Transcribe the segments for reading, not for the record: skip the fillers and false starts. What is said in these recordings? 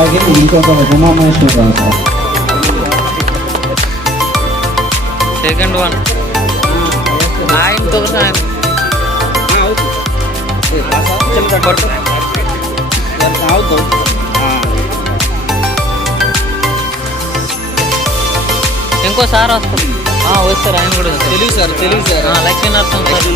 అలాగే ఇంకొక Umamaheswararao sir. Second one ఆయనతో ఇంకో సార్ వస్తారు వస్తారు ఆయన కూడా తెలుగు సార్ లక్ష్మీ నరసింహ సార్.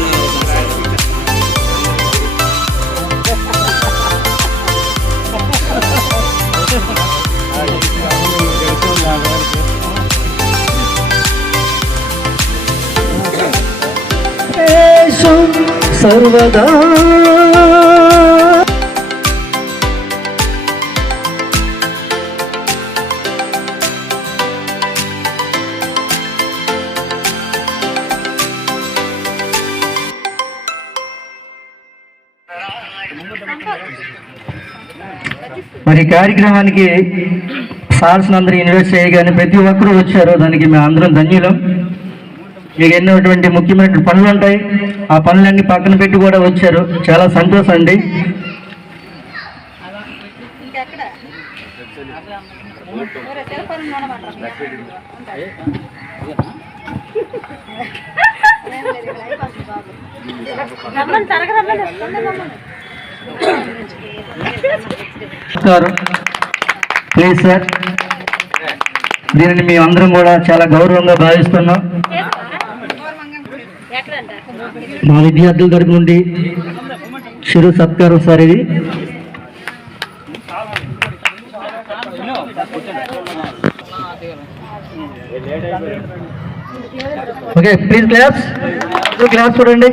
సర్వదా మరి కార్యక్రమానికి సార్స్ అందరూ ఇన్వైట్ చేయగానే ప్రతి ఒక్కరూ వచ్చారు. దానికి మేము అందరం ధన్యులం. మీకు ఎన్నోటువంటి ముఖ్యమైన పనులు ఉంటాయి, ఆ పనులన్నీ పక్కన పెట్టి కూడా వచ్చారు. చాలా సంతోషం అండి. ప్లీజ్ సార్, దీనిని మేము అందరం కూడా చాలా గౌరవంగా భావిస్తున్నాం. మా విద్యార్థుల తరపు నుండి చిరు సత్కారం సార్ ఇది. ఓకే, ప్లీజ్ క్లాస్ చూడండి.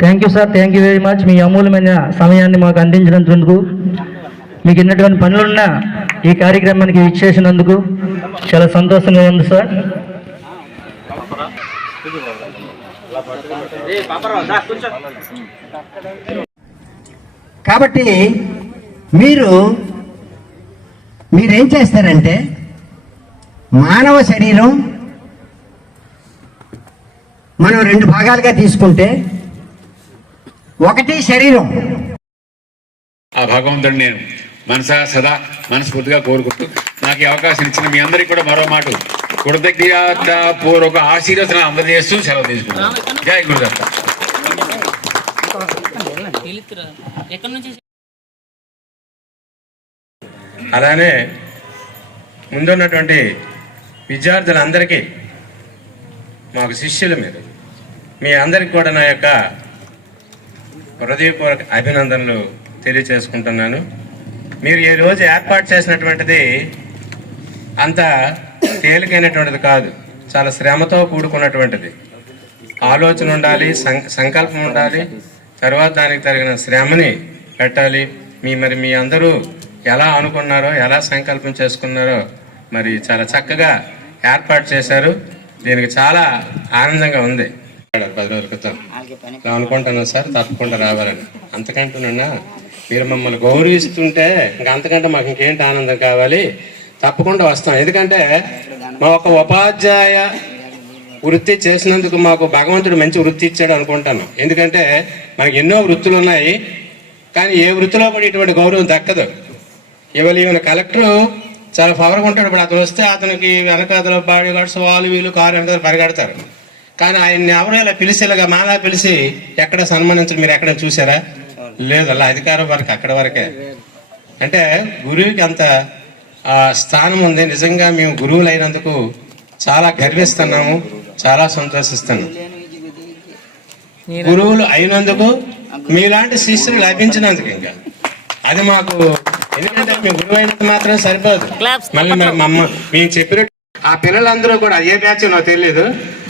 Thank you sir, thank you very much. మీ అమూల్యమైన సమయాన్ని మాకు అందించినందుకు, మీకు ఎన్నటువంటి పనులున్నా ఈ కార్యక్రమానికి ఇచ్చేసినందుకు చాలా సంతోషంగా ఉంది సార్. కాబట్టి మీరేం చేస్తారంటే, మానవ శరీరం మనం 2 భాగాలుగా తీసుకుంటే, ఒకటి శరీరం. ఆ భగవంతుడు నేను సదా మనస్ఫూర్తిగా కోరుకుంటూ నాకు ఈ అవకాశం ఇచ్చిన మీ అందరికీ కూడా మరో మాట కృతజ్ఞతాపూర్వక ఆశీర్వచనం అందజేస్తూ సెలవు తీసుకుంటాను. జై గురుదత్త. అలానే ముందున్నటువంటి విద్యార్థులందరికీ, మాకు శిష్యుల మీద మీ అందరికి కూడా నా యొక్క హృదయపూర్వక అభినందనలు తెలియచేసుకుంటున్నాను. మీరు ఈ రోజు ఏర్పాటు చేసినటువంటిది అంత తేలికైనటువంటిది కాదు, చాలా శ్రమతో కూడుకున్నటువంటిది. ఆలోచన ఉండాలి, సంకల్పం ఉండాలి, తర్వాత దానికి తగిన శ్రమని పెట్టాలి. మీ అందరూ ఎలా అనుకున్నారో, ఎలా సంకల్పం చేసుకున్నారో మరి చాలా చక్కగా ఏర్పాటు చేశారు. దీనికి చాలా ఆనందంగా ఉంది. 10 రోజుల క్రితం అనుకుంటున్నాను సార్, తప్పకుండా రావాలని. అంతకంటున్నా మీరు మమ్మల్ని గౌరవిస్తుంటే ఇంకా అంతకంటే మాకు ఇంకేంటి ఆనందం కావాలి. తప్పకుండా వస్తాం. ఎందుకంటే మా ఒక ఉపాధ్యాయ వృత్తి చేసినందుకు మాకు భగవంతుడు మంచి వృత్తి ఇచ్చాడు అనుకుంటాను. ఎందుకంటే మనకి ఎన్నో వృత్తులు ఉన్నాయి, కానీ ఏ వృత్తిలో కూడా ఇటువంటి గౌరవం దక్కదు. ఈవెన కలెక్టరు చాలా పవర్గా ఉంటాడు. ఇప్పుడు అతను వస్తే అతనికి వెనకాతల బాడీ గార్డ్స్ వాళ్ళు వీళ్ళు కారు వెనకాల పరిగెడతారు. కానీ ఆయన్ని ఎవరో ఇలా పిలిచి, ఇలాగా మాలా పిలిచి ఎక్కడ సన్మానించడం మీరు ఎక్కడ చూసారా? లేదు. అలా అధికారం వరకు అక్కడ వరకే. అంటే గురువుకి అంత స్థానం ఉంది. నిజంగా మేము గురువులు అయినందుకు చాలా గర్విస్తున్నాము, చాలా సంతోషిస్తున్నాము. గురువులు అయినందుకు, మీలాంటి శిష్యులు లభించినందుకు ఇంకా అది మాకు. ఎందుకంటే మేము గురువు అయినందుకు మాత్రం సరిపోదు. మళ్ళీ మేము చెప్పినట్టు ఆ పిల్లలందరూ కూడా ఏ బ్యాచ్ నాకు తెలియదు.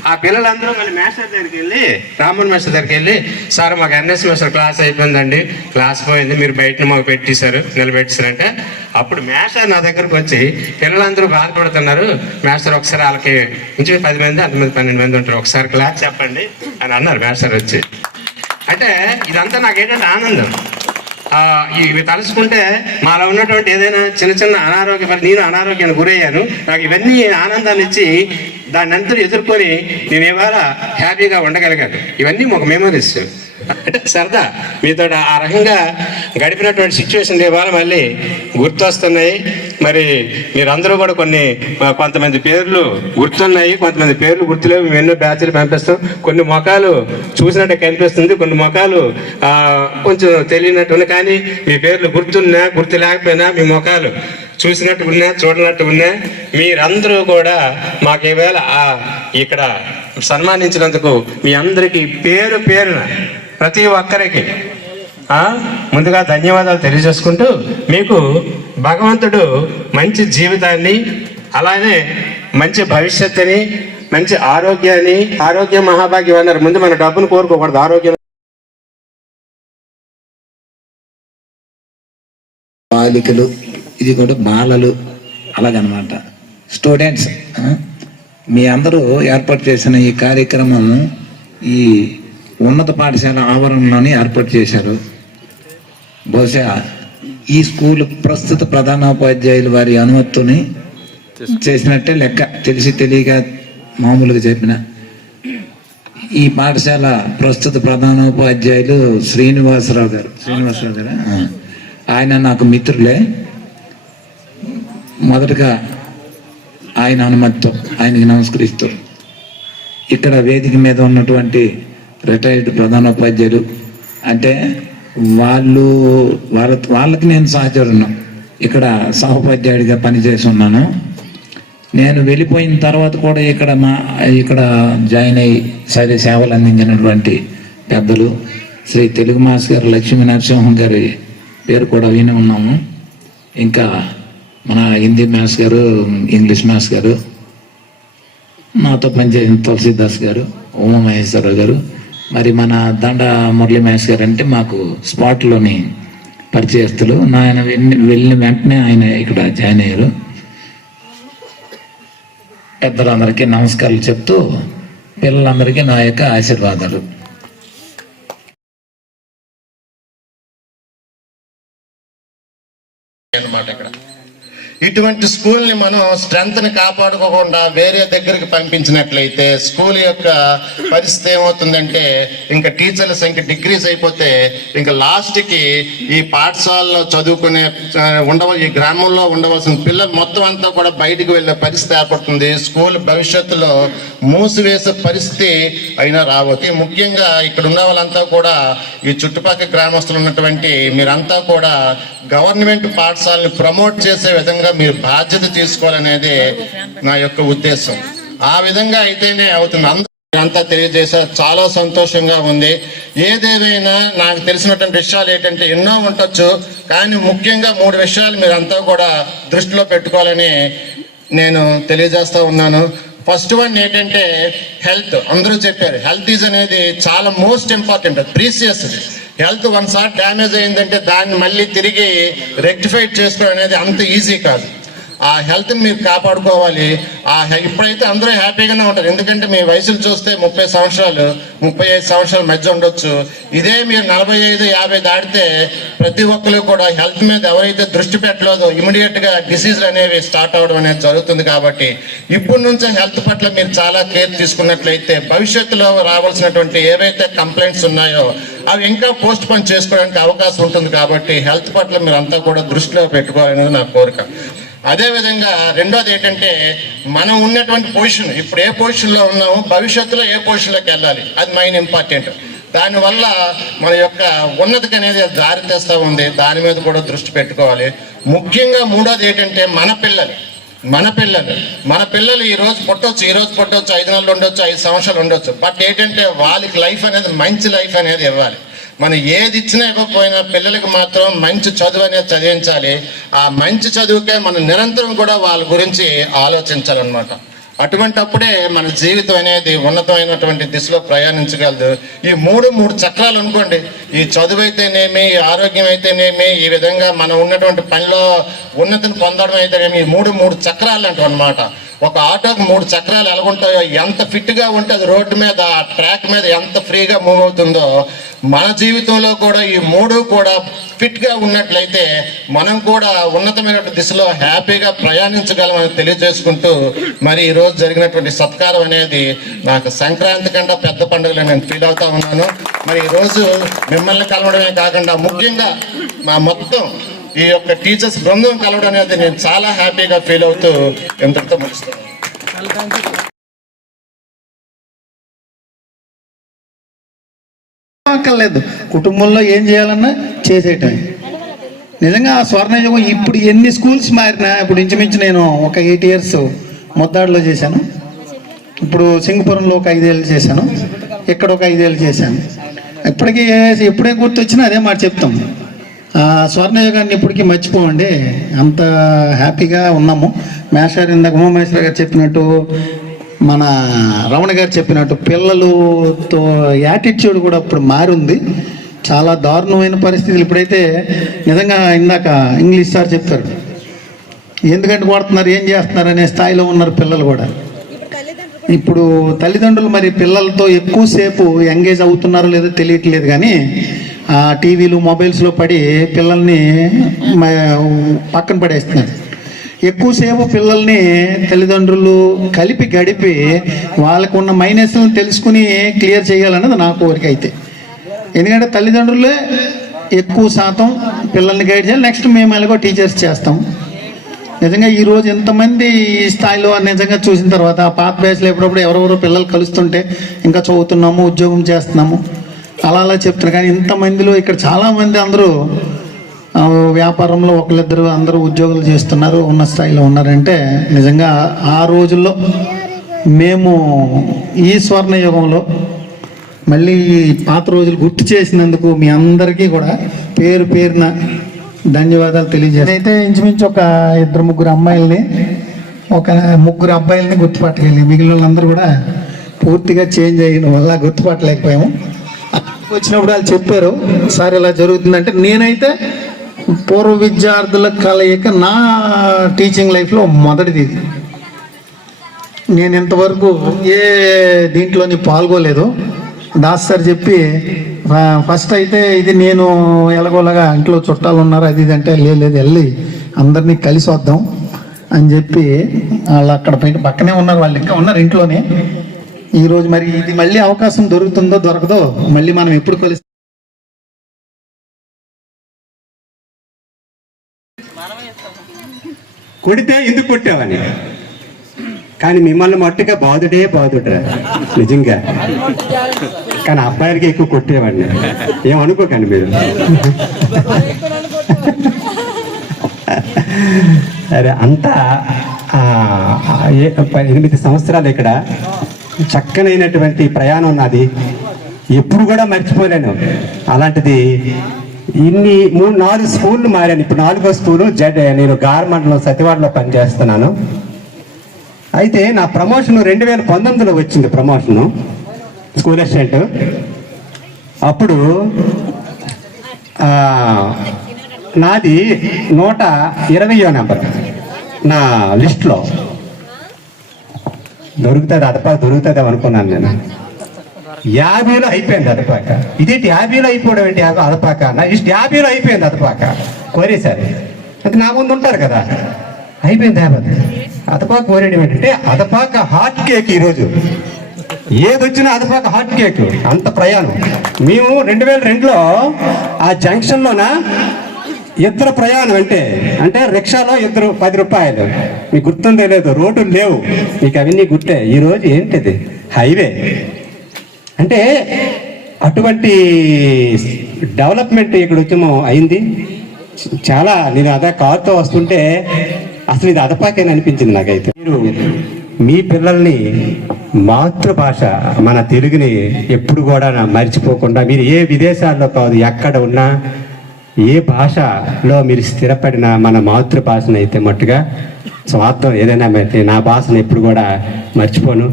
ఆ పిల్లలందరూ మళ్ళీ మాస్టర్ దగ్గరికి వెళ్ళి, రామన్ మాస్టర్ దగ్గరికి వెళ్ళి, సార్ మాకు ఎన్ఎస్ మాస్టర్ క్లాస్ అయిపోయిందండి, క్లాస్ పోయింది, మీరు బయట మాకు నిలబెట్టేశారంటే అప్పుడు మాస్టర్ నా దగ్గరకు వచ్చి, పిల్లలందరూ బాధపడుతున్నారు మాస్టర్, ఒకసారి వాళ్ళకి ఇంచు 10 మంది, అంతమంది 12 మంది ఉంటారు, ఒకసారి క్లాస్ చెప్పండి అని అన్నారు మాస్టర్ వచ్చి. అంటే ఇదంతా నాకేంటంటే ఆనందం. ఇవి తలుచుకుంటే మాలో ఉన్నటువంటి ఏదైనా చిన్న అనారోగ్య, నేను అనారోగ్యాన్ని గురయ్యాను, నాకు ఇవన్నీ ఆనందాన్ని ఇచ్చి దాన్ని అంతా ఎదుర్కొని నేను ఇవాళ హ్యాపీగా ఉండగలిగాను. ఇవన్నీ ఒక మెమరీస్. అంటే సరదా మీతో ఆ రకంగా గడిపినటువంటి సిచ్యువేషన్ ఇవాళ మళ్ళీ గుర్తొస్తున్నాయి. మరి మీరందరూ కూడా కొంతమంది పేర్లు గుర్తున్నాయి, కొంతమంది పేర్లు గుర్తులేవు. మేము ఎన్నో బ్యాచ్లు పంపిస్తాం. కొన్ని మొఖాలు చూసినట్టే కనిపిస్తుంది, కొన్ని మొఖాలు కొంచెం తెలియనట్టు. కానీ మీ పేర్లు గుర్తున్నా గుర్తు లేకపోయినా మీ మొఖాలు చూసినట్టు ఉన్నా చూడనట్టు ఉన్నా మీరందరూ కూడా మాకు ఈవేళ ఇక్కడ సన్మానించినందుకు మీ అందరికీ పేరు పేరున ప్రతి ఒక్కరికి ముందుగా ధన్యవాదాలు తెలియజేసుకుంటూ, మీకు భగవంతుడు మంచి జీవితాన్ని, అలానే మంచి భవిష్యత్తుని, మంచి ఆరోగ్యాన్ని, ఆరోగ్య మహాభాగ్యం అన్నారు. ముందు మన డబ్బును కోరుకోకూడదు, ఆరోగ్యం. బాలికలు, ఇది కూడా బాలలు, అలాగనమాట. స్టూడెంట్స్, మీ అందరూ ఏర్పాటు చేసిన ఈ కార్యక్రమం ఈ ఉన్నత పాఠశాల ఆవరణలోనే ఏర్పాటు చేశారు. బహుశా ఈ స్కూల్ ప్రస్తుత ప్రధానోపాధ్యాయులు వారి అనుమతితోని చేసినట్టే లెక్క. తెలిసి తెలియక మామూలుగా చెప్పిన ఈ పాఠశాల ప్రస్తుత ప్రధానోపాధ్యాయులు శ్రీనివాసరావు గారు. ఆయన నాకు మిత్రులే. మొదటగా ఆయన అనుమతితో ఆయనకి నమస్కరిస్తూ, ఇక్కడ వేదిక మీద ఉన్నటువంటి రిటైర్డ్ ప్రధానోపాధ్యాయులు, అంటే వాళ్ళకి నేను సహచరున్నాను, ఇక్కడ సహోపాధ్యాయుడిగా పనిచేసి ఉన్నాను. నేను వెళ్ళిపోయిన తర్వాత కూడా ఇక్కడ జాయిన్ అయ్యి సేవలు అందించినటువంటి పెద్దలు శ్రీ తెలుగు మాస్ గారు లక్ష్మీ నరసింహం గారి పేరు కూడా విని ఉన్నాము. ఇంకా మన హిందీ మ్యాథ్స్ గారు, ఇంగ్లీష్ మ్యాథ్స్ గారు, నాతో పనిచేసిన తులసీదాస్ గారు, ఉమామహేశ్వరరావు గారు, మరి మన దండ మురళీ మ్యాథ్స్ గారు అంటే మాకు స్పాట్లోని పరిచయస్తులు. ఆయన వెళ్ళిన వెంటనే ఆయన ఇక్కడ జాయిన్ అయ్యారు. పెద్దలందరికీ నమస్కారాలు చెప్తూ పిల్లలందరికీ నా యొక్క ఆశీర్వాదాలు. ఇటువంటి స్కూల్ని మనం స్ట్రెంత్ని కాపాడుకోకుండా వేరే దగ్గరికి పంపించినట్లయితే స్కూల్ యొక్క పరిస్థితి ఏమవుతుందంటే, ఇంకా టీచర్ల సంఖ్య డిక్రీజ్ అయిపోతే ఇంకా లాస్ట్కి ఈ పాఠశాలలో చదువుకునే ఈ గ్రామంలో ఉండవలసిన పిల్లలు మొత్తం అంతా కూడా బయటికి వెళ్ళే పరిస్థితి ఏర్పడుతుంది. స్కూల్ భవిష్యత్తులో మూసివేసే పరిస్థితి అయినా రావచ్చు. ముఖ్యంగా ఇక్కడ ఉన్న వాళ్ళంతా కూడా, ఈ చుట్టుపక్కల గ్రామస్తులు ఉన్నటువంటి మీరంతా కూడా గవర్నమెంట్ పాఠశాలని ప్రమోట్ చేసే విధంగా మీరు బాధ్యత తీసుకోవాలనేది నా యొక్క ఉద్దేశం. ఆ విధంగా అయితేనే అవుతుంది. అంతా తెలియజేశారు, చాలా సంతోషంగా ఉంది. ఏదేమైనా నాకు తెలిసినటువంటి విషయాలు ఏంటంటే ఎన్నో ఉండొచ్చు, కానీ ముఖ్యంగా 3 విషయాలు మీరంతా కూడా దృష్టిలో పెట్టుకోవాలని నేను తెలియజేస్తూ ఉన్నాను. ఫస్ట్ వన్ ఏంటంటే హెల్త్. అందరూ చెప్పారు హెల్త్ ఈజ్ అనేది చాలా మోస్ట్ ఇంపార్టెంట్, ప్రీసియస్. హెల్త్ వన్సారి డ్యామేజ్ అయిందంటే దాన్ని మళ్ళీ తిరిగి రెక్టిఫైడ్ చేసుకోవడం అనేది అంత ఈజీ కాదు. ఆ హెల్త్ని మీరు కాపాడుకోవాలి. ఇప్పుడైతే అందరూ హ్యాపీగానే ఉంటారు, ఎందుకంటే మీ వయసులు చూస్తే 30 సంవత్సరాలు 35 సంవత్సరాల మధ్య ఉండొచ్చు. ఇదే మీరు 45, 50 దాటితే ప్రతి ఒక్కరు కూడా హెల్త్ మీద ఎవరైతే దృష్టి పెట్టలేదో ఇమీడియట్గా డిసీజులు అనేవి స్టార్ట్ అవ్వడం అనేది జరుగుతుంది. కాబట్టి ఇప్పటి నుంచే హెల్త్ పట్ల మీరు చాలా కేర్ తీసుకున్నట్లయితే భవిష్యత్తులో రావాల్సినటువంటి ఏవైతే కంప్లైంట్స్ ఉన్నాయో అవి ఇంకా పోస్ట్ పోన్ చేసుకోవడానికి అవకాశం ఉంటుంది. కాబట్టి హెల్త్ పట్ల మీరు అంతా కూడా దృష్టిలో పెట్టుకోవాలనేది నా కోరిక. అదేవిధంగా రెండోది ఏంటంటే, మనం ఉన్నటువంటి పొజిషన్, ఇప్పుడు ఏ పొజిషన్లో ఉన్నామో భవిష్యత్తులో ఏ పొజిషన్లోకి వెళ్ళాలి, అది మెయిన్ ఇంపార్టెంట్. దానివల్ల మన యొక్క ఉన్నతికి అనేది దారి తెస్తూ ఉంది. దాని మీద కూడా దృష్టి పెట్టుకోవాలి. ముఖ్యంగా మూడోది ఏంటంటే మన పిల్లలు ఈ రోజు పుట్టవచ్చు 5 నెలలు ఉండొచ్చు, 5 సంవత్సరాలు ఉండొచ్చు. బట్ ఏంటంటే వాళ్ళకి లైఫ్ అనేది మంచి లైఫ్ అనేది ఇవ్వాలి. మనం ఏది ఇచ్చినా ఇవ్వకపోయినా పిల్లలకు మాత్రం మంచి చదువు అనేది చదివించాలి. ఆ మంచి చదువుకే మనం నిరంతరం కూడా వాళ్ళ గురించి ఆలోచించాలన్నమాట. అటువంటప్పుడే మన జీవితం అనేది ఉన్నతమైనటువంటి దిశలో ప్రయాణించగలదు. ఈ మూడు చక్రాలు అనుకోండి, ఈ చదువు అయితేనేమి, ఈ ఆరోగ్యం అయితేనేమి, ఈ విధంగా మనం ఉన్నటువంటి పనిలో ఉన్నతిని పొందడం అయితేనేమి, ఈ మూడు చక్రాలు అంటాం అనమాట. ఒక ఆటోకి 3 చక్రాలు ఎలాగుంటాయో, ఎంత ఫిట్గా ఉంటే అది రోడ్డు మీద ట్రాక్ మీద ఎంత ఫ్రీగా మూవ్ అవుతుందో, మన జీవితంలో కూడా ఈ 3 కూడా ఫిట్గా ఉన్నట్లయితే మనం కూడా ఉన్నతమైన దిశలో హ్యాపీగా ప్రయాణించగలమని తెలియజేసుకుంటూ మరి ఈరోజు జరిగినటువంటి సత్కారం అనేది నాకు సంక్రాంతి కంటే పెద్ద పండుగలు నేను ఫీల్ అవుతా ఉన్నాను. మరి ఈరోజు మిమ్మల్ని కలవడమే కాకుండా ముఖ్యంగా మా మొత్తం ఈ యొక్క టీచర్స్ బృందం కలవడం అనేది నేను చాలా హ్యాపీగా ఫీల్ అవుతూ ఎంతటితో ముగిస్తాను. లేదు, కుటుంబంలో ఏం చేయాలన్నా చేసేయటం. నిజంగా ఆ స్వర్ణయుగం ఇప్పుడు ఎన్ని స్కూల్స్ మారినా, ఇప్పుడు ఇంచుమించు నేను ఒక 8 years మొద్దాడులో చేశాను, ఇప్పుడు సింగపురంలో ఒక 5 ఏళ్ళు చేశాను, ఇక్కడ ఒక 5 ఏళ్ళు చేశాను. ఇప్పటికీ ఎప్పుడే గుర్తొచ్చినా అదే మాట చెప్తాం. ఆ స్వర్ణయుగాన్ని ఇప్పటికీ మర్చిపోండి, అంత హ్యాపీగా ఉన్నాము. మేషారు ఇందాక ఉమామహేశ్వర గారు చెప్పినట్టు, మన రమణ గారు చెప్పినట్టు పిల్లలతో యాటిట్యూడ్ కూడా ఇప్పుడు మారింది. చాలా దారుణమైన పరిస్థితులు ఇప్పుడైతే. నిజంగా ఇందాక ఇంగ్లీష్ సార్ చెప్పారు, ఎందుకంటే కొడుతున్నారు, ఏం చేస్తున్నారు అనే స్థాయిలో ఉన్నారు పిల్లలు కూడా. ఇప్పుడు తల్లిదండ్రులు మరి పిల్లలతో ఎక్కువసేపు ఎంగేజ్ అవుతున్నారో లేదో తెలియట్లేదు, కానీ ఆ టీవీలు మొబైల్స్లో పడి పిల్లల్ని పక్కన పడేస్తున్నారు. ఎక్కువసేపు పిల్లల్ని తల్లిదండ్రులు కలిపి గడిపి వాళ్ళకు ఉన్న మైనస్లను తెలుసుకుని క్లియర్ చేయాలన్నది నా కోరిక అయితే. ఎందుకంటే తల్లిదండ్రులే ఎక్కువ శాతం పిల్లల్ని గైడ్ చేయాలి, నెక్స్ట్ మేము ఎలాగో టీచర్స్ చేస్తాం. నిజంగా ఈరోజు ఎంతమంది ఈ స్థాయిలో నిజంగా చూసిన తర్వాత ఆ పాత బ్యాచ్లో ఎప్పుడప్పుడు ఎవరెవరో పిల్లలు కలుస్తుంటే ఇంకా చదువుతున్నాము, ఉద్యోగం చేస్తున్నాము అలా చెప్తున్నారు. కానీ ఇంతమందిలో ఇక్కడ చాలామంది అందరూ వ్యాపారంలో ఒకళ్ళిద్దరు అందరూ ఉద్యోగాలు చేస్తున్నారు, ఉన్న స్థాయిలో ఉన్నారంటే నిజంగా ఆ రోజుల్లో మేము ఈ స్వర్ణయుగంలో మళ్ళీ పాత రోజులు గుర్తు చేసినందుకు మీ అందరికీ కూడా పేరు పేరున ధన్యవాదాలు తెలియజేస్తాను. అయితే ఇంచుమించు ఒక 2-3 అమ్మాయిల్ని, ఒక 3 అబ్బాయిలని గుర్తుపట్టగలి, మిగిలిన వాళ్ళందరూ కూడా పూర్తిగా చేంజ్ అయిన వల్ల గుర్తుపట్టలేకపోయాము. వచ్చినప్పుడు వాళ్ళు చెప్పారు, సార్ ఇలా జరుగుతుందంటే. నేనైతే పూర్వ విద్యార్థుల కలయిక నా టీచింగ్ లైఫ్లో మొదటిది. నేను ఇంతవరకు ఏ దీంట్లోని పాల్గొలేదు. దాస్ సార్ చెప్పి ఫస్ట్ అయితే ఇది నేను ఎలాగోలాగా ఇంట్లో చుట్టాలు ఉన్నారు అది ఇది అంటే, లేదు వెళ్ళి అందరినీ కలిసి వద్దాం అని చెప్పి వాళ్ళు అక్కడ పక్కనే ఉన్నారు, వాళ్ళు ఇంకా ఉన్నారు ఇంట్లోనే. ఈరోజు మరి ఇది మళ్ళీ అవకాశం దొరుకుతుందో దొరకదో, మళ్ళీ మనం ఎప్పుడు కలిసి కొడితే ఎందుకు కొట్టావని, కానీ మిమ్మల్ని మట్టుగా బాధుడరా నిజంగా. కానీ అబ్బాయిలకి ఎక్కువ కొట్టేవాడిని, ఏమనుకోకండి మీరు. అరే అంతా 8 సంవత్సరాలు ఇక్కడ చక్కనైనటువంటి ప్రయాణం నాది, ఎప్పుడు కూడా మర్చిపోలేను. అలాంటిది ఇన్ని 3-4 స్కూళ్ళు మారాను. ఇప్పుడు 4వ స్కూలు నేను గార్మెంట్లో సతివాడలో పనిచేస్తున్నాను. అయితే నా ప్రమోషన్ 2019లో వచ్చింది, ప్రమోషను స్కూల్ అసిస్టెంట్. అప్పుడు నాది 120వ నెంబర్ నా లిస్ట్లో. దొరుకుతుంది అనుకున్నాను నేను. 50లో అయిపోయింది అదపాక. ఇదేంటి 50లో అయిపోవడం ఏంటి అదపాక, నా లిస్ట్ 50లో అయిపోయింది అదపాక. కోరేసారి అంటే నా ముందు ఉంటారు కదా, అయిపోయింది అదపాక కోరేయడం ఏంటంటే అదపాక హాట్ కేక్. ఈరోజు ఏది వచ్చినా అదపాక హాట్ కేక్, అంత ప్రయాణం. మేము 2002లో ఆ జంక్షన్లోన ఇద్దరు ప్రయాణం అంటే రిక్షాలో ఇద్దరు 10 రూపాయలు. మీకు గుర్తుందో లేదు, రోడ్లు లేవు, మీకు అవన్నీ గుర్తే. ఈరోజు ఏంటిది హైవే. అంటే అటువంటి డెవలప్మెంట్ ఇక్కడ వచ్చేమో అయింది చాలా. నేను అదే కారుతో వస్తుంటే అసలు ఇది అదపాకేని అనిపించింది నాకైతే. మీరు మీ పిల్లల్ని మాతృభాష మన తెలుగుని ఎప్పుడు కూడా మర్చిపోకుండా, మీరు ఏ విదేశాల్లో కాదు ఎక్కడ ఉన్నా ఏ భాషలో మీరు స్థిరపడిన మన మాతృభాషను అయితే మట్టుగా స్వార్థం ఏదైనా అయితే నా భాషను ఎప్పుడు కూడా మర్చిపోను.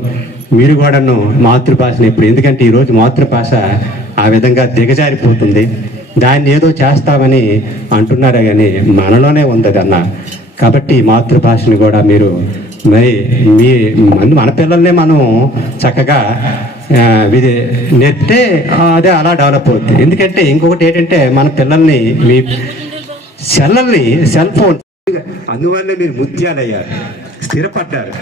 మీరు కూడాను మాతృభాషను ఎప్పుడు, ఎందుకంటే ఈరోజు మాతృభాష ఆ విధంగా దిగజారిపోతుంది. దాన్ని ఏదో చేస్తామని అంటున్నారే కానీ మనలోనే ఉంది అన్న. కాబట్టి మాతృభాషను కూడా మీరు మరి మన పిల్లల్నే మనం చక్కగా ఇది నేర్పితే అదే అలా డెవలప్ అవుతుంది. ఎందుకంటే ఇంకొకటి ఏంటంటే మన పిల్లల్ని మీ సెల్ ఫోన్ అందువల్ల మీరు ముత్యాలయ్యారు, స్థిరపడ్డారు.